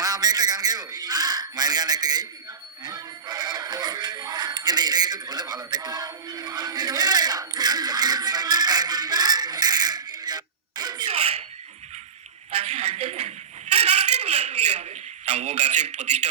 মা আমি একটা গান গাইবো? মায়ের গান একটা গাই। হ্যাঁ? কিন্তু এটা একটু ধরলে ভালো হতো হ্যাঁ, ও গাছে প্রতিষ্ঠা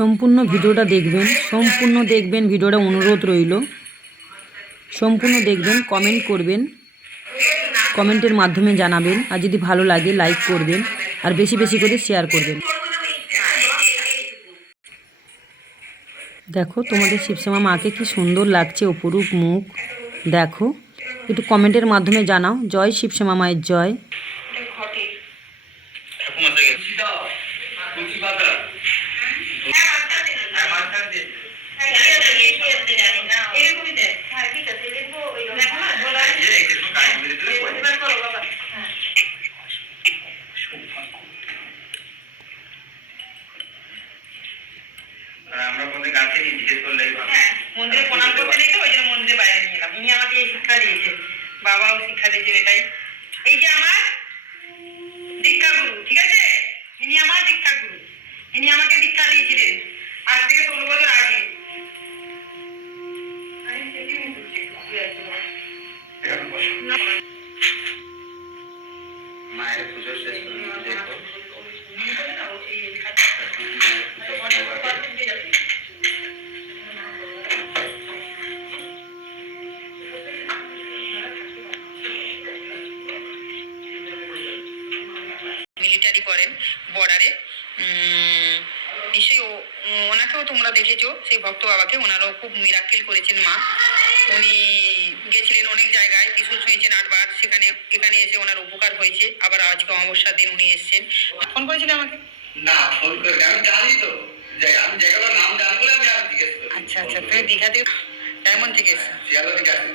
সম্পূর্ণ ভিডিওটা দেখবেন, সম্পূর্ণ দেখবেন, ভিডিওটা অনুরোধ রইল। সম্পূর্ণ দেখবেন কমেন্ট করবেন, কমেন্টের মাধ্যমে জানাবেন, আর যদি ভালো লাগে লাইক করবেন, আর বেশি বেশি করে শেয়ার করবেন। দেখো, তোমাদের শিবশ্যামা মাকে কি সুন্দর লাগছে, অপরূপ মুখ। দেখো, একটু কমেন্টের মাধ্যমে জানাও। জয় শিবশ্যামা মায়ের জয় ঠাকুমা থেকে তুলসী পাতা হ্যাঁ মাঝখান দিয়ে এরকমই দেয় হ্যাঁ ঠিক আছে দেখব ওই দেখো না ঝোলা এই যে একটু গায়ে মেরে দিলে পড়ে যাবে। এবার করো বাবা হ্যাঁ আর আমরা বলতে গাছে নিয়ে জিজ্ঞেস করলেই ভালো হ্যাঁ মন্দিরে প্রণাম করতে দেখে ওই জন্য মন্দিরে বাইরে নিয়ে এলাম ইনি আমাকে এই শিক্ষা দিয়েছে বাবাও শিক্ষা দিয়েছে এটাই এই যে আমার দীক্ষা গুরু ঠিক আছে ইনি আমার দীক্ষা গুরু ইনি আমাকে দীক্ষা দিয়েছিলেন। আজ থেকে ষোলো বছর আগে। মায়ের পুজো শেষ দেখো। মিলিটারি করেন বর্ডারে। নিশ্চয়ই ওনাকেও তোমরা দেখেছ। সেই ভক্ত বাবাকে। ওনারও খুব মিরাক্কেল করেছেন মা। উনি গেছিলেন অনেক জায়গায়। ত্রিশুল ছুঁয়েছেন আটবার। সেখানে এখানে এসে ওনার উপকার হয়েছে। আবার আজকে অমাবস্যার দিন উনি এসেছেন। ফোন করেছিলেন আমাকে? না ফোন করে আমি জানি তো। আমি জায়গাটার নাম আমি আর জিজ্ঞেস করি আচ্ছা আচ্ছা তুমি দীঘা থেকে ডায়মন্ড থেকে এসছো? শিয়ালদা থেকে আসি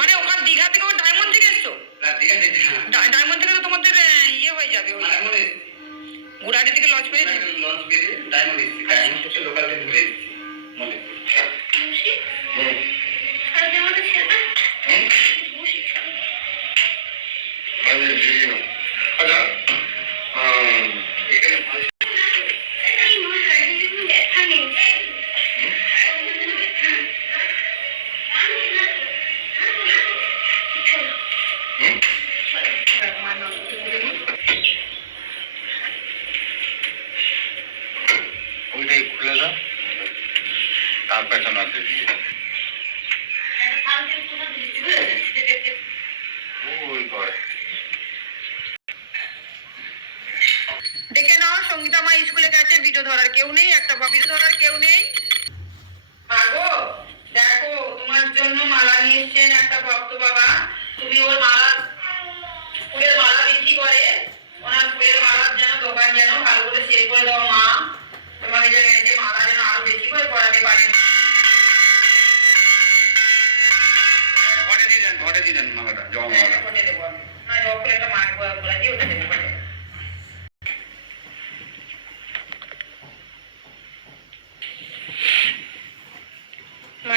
মানে ওখান দীঘা থেকে ডায়মন্ড থেকে এসছো? ডায়মন্ড থেকে তো তোমাদের ইয়ে হয়ে যাবে। ডায়মন্ড গুড়াটি থেকে লঞ্চ পেয়ে লঞ্চ পেয়ে ডায়মন্ড এসেছি। ডায়মন্ড হচ্ছে লোকাল ট্রেন ঘুরে এসেছি মনে আমি বুঝিনি। আচ্ছা স্কুলে ধরার কেউ নেই একটা ভিডিও ধরার কেউ নেই। মাগো দেখো তোমার জন্য মালা নিয়ে এসছেন একটা ভক্ত বাবা। তুমি ওর মালা ফুলের মালা বিক্রি করে ওনার ফুলের মালার যেন দোকান যেন ভালো করে সেল করে দাও মা। তোমাকে যেন এসে মালা যেন আরও বেশি করে পড়াতে পারে। ঘটে দিয়ে দেন ঘটে দিয়ে দেন মালাটা জমা মালাটা হ্যাঁ, করে দেবো না জব করে একটা মা বলা দিয়ে ওটা দেবো ঘটে। মা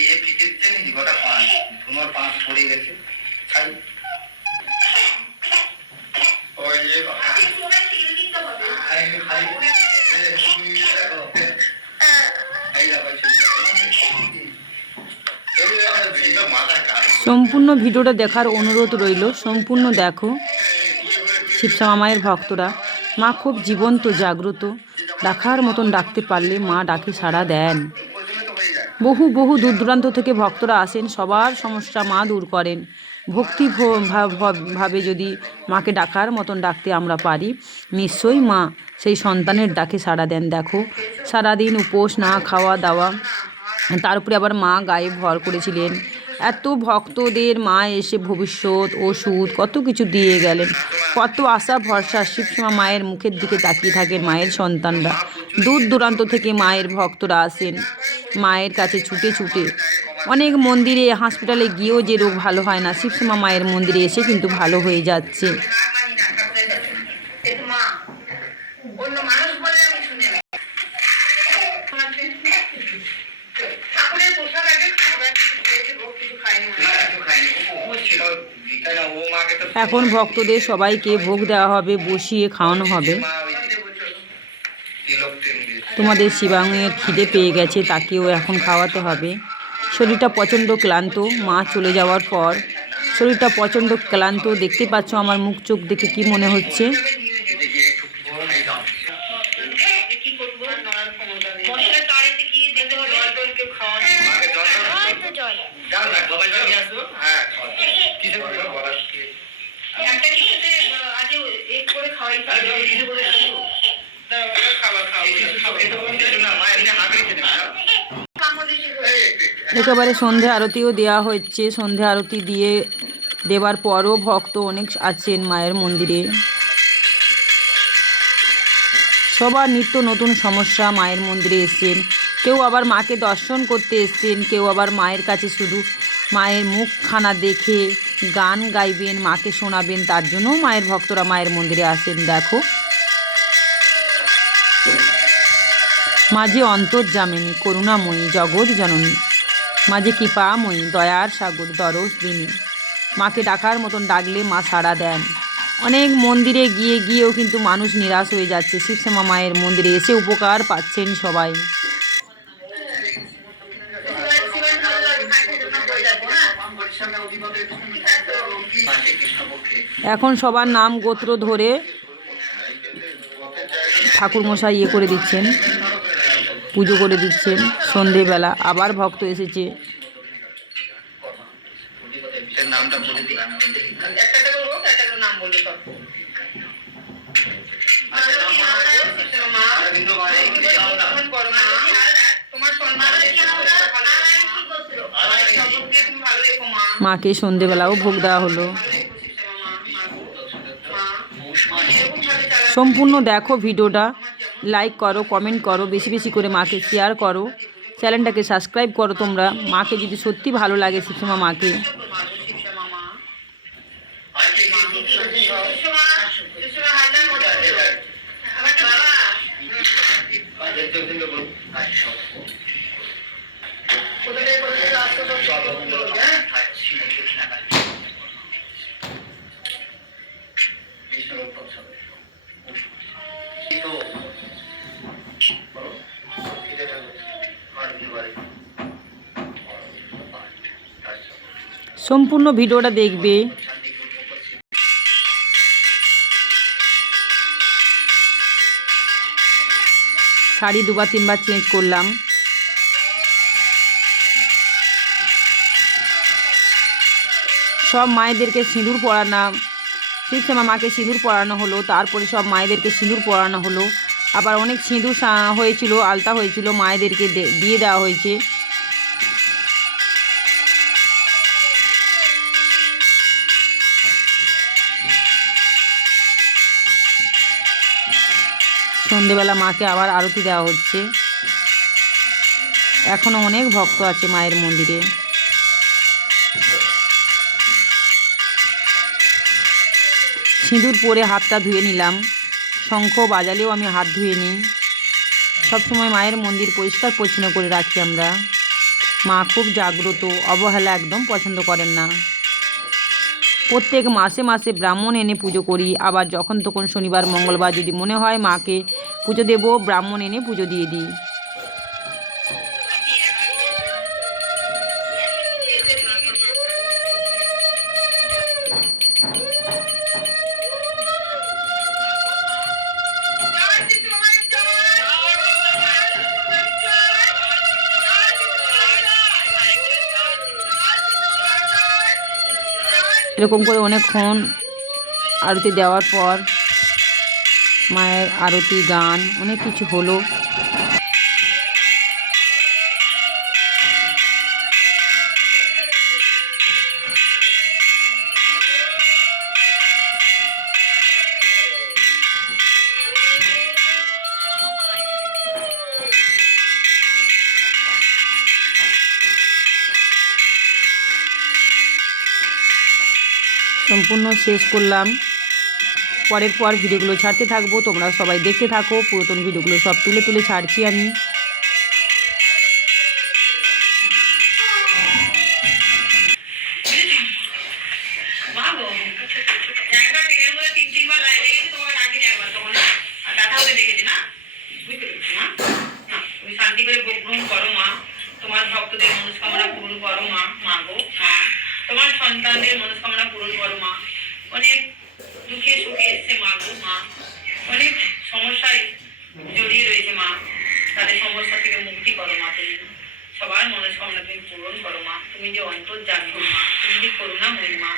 ইয়ে ফিকেছে নাকি? গোটা পাঁচ তোমার পাঁচ পড়ে গেছে। খাই। ওই যে খাই। খাই তুমি দেখো, এই দেখো ছবিটা মাথা কাজ সম্পূর্ণ ভিডিওটা দেখার অনুরোধ রইল। সম্পূর্ণ দেখো। শিবশ্যামা মায়ের ভক্তরা। মা খুব জীবন্ত, জাগ্রত। ডাকার মতন ডাকতে পারলে মা ডাকে সাড়া দেন। হয়ে বহু বহু দূর দূরান্ত থেকে ভক্তরা আসেন, সবার সমস্যা মা দূর করেন। ভক্তি ভাবে যদি মাকে ডাকার মতন ডাকতে আমরা পারি, নিশ্চয়ই মা সেই সন্তানের ডাকে সাড়া দেন। দেখো, সারাদিন উপোস না খাওয়া দাওয়া তারপরে আবার মা গায়ে ভর করেছিলেন। এত ভক্তদের মা এসে ভবিষ্যৎ, ওষুধ, কত কিছু দিয়ে গেলেন। কত আশা, ভরসা, শিবসীমা মায়ের মুখের দিকে তাকিয়ে থাকেন মায়ের সন্তানরা। দূর দূরান্ত থেকে মায়ের ভক্তরা আসেন, মায়ের কাছে ছুটে ছুটে। অনেক মন্দিরে হসপিটালে গিয়েও যে রোগ ভালো হয় না, শিবসীমা মায়ের মন্দিরে এসে কিন্তু ভালো হয়ে যাচ্ছে একটু মা অন্য মানুষ বলে আমি শুনে নেই ঠাকুরের পোশাক আগে খাবার খেয়েছে ভোগ কিছু খায়নি মনে না হয়। একটু খাইনি ও ছিল কেন ও মাকে তো এখন ভক্তদের সবাইকে ভোগ দেওয়া হবে, বসিয়ে খাওয়ানো হবে। তোমাদের শিবাঙ্গের খিদে পেয়ে গেছে, তাকেও এখন খাওয়াতে হবে। শরীরটা প্রচণ্ড ক্লান্ত, মা চলে যাওয়ার পর শরীরটা প্রচণ্ড ক্লান্ত। দেখতে পাচ্ছ আমার মুখ চোখ দেখে কি মনে হচ্ছে? দেখি একটু একেবারে সন্ধে আরতিও দেওয়া হচ্ছে সন্ধে আরতি দিয়ে দেবার পরও ভক্ত অনেক আছেন মায়ের মন্দিরে। সবার নিত্য নতুন সমস্যা, মায়ের মন্দিরে এসছেন। কেউ আবার মাকে দর্শন করতে এসছেন, কেউ আবার মায়ের কাছে শুধু মায়ের মুখখানা দেখে গান গাইবেন, মাকে শোনাবেন, তার জন্যও মায়ের ভক্তরা মায়ের মন্দিরে আসেন, দেখো। মাঝে অন্তর্জামিনী করুণাময়ী জগৎ জননী। মাঝে কৃপাময়ী, দয়ার সাগর দরস দিনী। মাকে ডাকার মতন ডাকলে মা সাড়া দেন। অনেক মন্দিরে গিয়ে গিয়েও কিন্তু মানুষ নিরাশ হয়ে যাচ্ছে। শিবশ্যামা মায়ের মন্দিরে এসে উপকার পাচ্ছেন সবাই মাসে কৃষ্ণপক্ষে এখন সবার নাম গোত্র ধরে ঠাকুরমশাই ইয়ে করে দিচ্ছেন, পুজো করে দিচ্ছেন, সন্ধেবেলা আবার ভক্ত এসেছে। মাকে সন্ধেবেলাও ভোগ দেওয়া হলো সম্পূর্ণ দেখো ভিডিওটা। লাইক করো কমেন্ট করো, বেশি বেশি করে মাকে শেয়ার করো। চ্যানেলটাকে সাবস্ক্রাইব করো তোমরা। মাকে যদি সত্যি ভালো লাগে শিবসমা মাকে সম্পূর্ণ ভিডিওটা দেখবে। শাড়ি দুবার, তিনবার চেঞ্জ করলাম। সব মায়েদেরকে সিঁদুর পরানো শিবশ্যামা মাকে সিঁদুর পরানো হলো, তারপরে সব মায়েদেরকে সিঁদুর পরানো হলো। আবার অনেক সিঁদুর হয়েছিল, আলতা হয়েছিল, মায়েদেরকে দিয়ে দেওয়া হয়েছে। সন্ধেবেলা মাকে আবার আরতি দেওয়া হচ্ছে। এখনও অনেক ভক্ত আছে মায়ের মন্দিরে। সিঁদুর পরে হাতটা ধুয়ে নিলাম। শঙ্খ বাজালেও আমি হাত ধুয়ে নিই। সবসময় মায়ের মন্দির পরিষ্কার পরিচ্ছন্ন করে রাখি আমরা। মা খুব জাগ্রত, অবহেলা একদম পছন্দ করেন না। প্রত্যেক মাসে মাসে ব্রাহ্মণ এনে পুজো করি। আবার যখন তখন শনিবার, মঙ্গলবার যদি মনে হয় মাকে পুজো দেব, ব্রাহ্মণ এনে পুজো দিয়ে দিই। এরকম করে অনেকক্ষণ আরতি দেওয়ার পর মায়ের আরতি গান অনেক কিছু হলো। সম্পূর্ণ শেষ করলাম। পরের পর ভিডিওগুলো ছাড়তে থাকব। তোমরা সবাই দেখতে থাকো। পুরাতন ভিডিওগুলো সব তুলে তুলে ছাড়ছি আমি। তোমার ভক্তদের মনস্কামনা পূরণ করো মা মা গো মা। তোমার সন্তানদের মনস্কামনা পূরণ করো, মা। অনেক দুঃখে সুখে এসছে মা গো, মা। অনেক সমস্যায় জড়িয়ে রয়েছে মা। তাদের সমস্যা থেকে মুক্তি করো, মা তুমি। সবার মনস্কামনা তুমি পূরণ করো, মা। তুমি যে অন্তর জানো মা। তুমি যে করুণা করুণাময়ী, মা।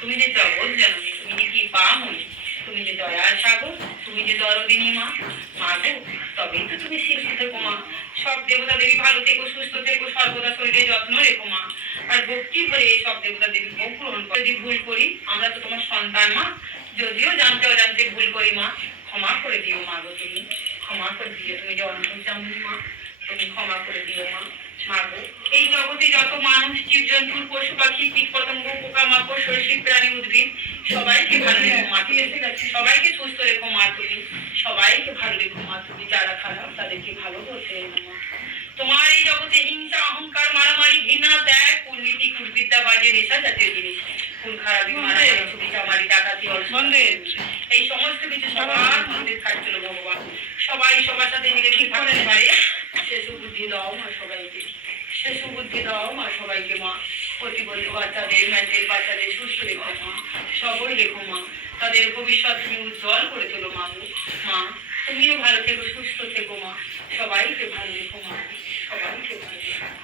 তুমি যে জগৎ জননী তুমি যে কি পা কৃপাময়ী, তুমি যে দয়া সাগর, তুমি যে দরদিনী, মা। মা গো, তবেই তো তুমি থেকো মা। সব দেবতা দেবী ভালো থেকো, সুস্থ থেকো, সর্বদা শরীরে যত্ন রেখো মা। আর ভক্তি করে এই সব দেবতা দেবী ভোগ গ্রহণ যদি ভুল করি, আমরা তো তোমার সন্তান মা। যদিও জানতে অজান্তে ভুল করি মা, ক্ষমা করে দিও মা গো তুমি। ক্ষমা করে দিও। তুমি যে অন্তর্জামী মা। তুমি ক্ষমা করে দিও মা। মাগো। এই জগতে যত মানুষ জীবজন্তু পশু পাখি কীট পতঙ্গ পোকা মাকড় সরীসৃপ প্রাণী উদ্ভিদ সবাইকে ভালো রেখো মা। এসে গেছে সবাইকে সুস্থ রেখো মা তুমি। সবাইকে ভালো রেখো মা তুমি। যারা খারাপ তাদেরকে ভালো মা। তোমার এই জগতে হিংসা অহংকার মারামারি ঘৃণা ত্যাগ কুর্নীতি কুর্বিদ্যা বাজে নেশা জাতীয় জিনিস। খুন খারাপি মারামারি চামারি ডাকাতি অসন্দেহ এই সমস্ত কিছু সবার মধ্যে থাকছিল ভগবান। সবাই সবার সাথে মিলে ঠিক থাকতে পারে। সে বুদ্ধি দাও মা সবাইকে। শেষ বুদ্ধি দাও মা সবাইকে মা। প্রতিবন্ধী বাচ্চাদের ম্যান্ডেল বাচ্চাদের সুস্থ রেখো মা। সবল রেখো মা। তাদের ভবিষ্যৎ তুমি উজ্জ্বল করে তোলো মা মা, তুমিও ভালো থেকো, সুস্থ থেকো মা। সবাইকে ভালো রেখো মা। সবাইকে ভালো রেখো।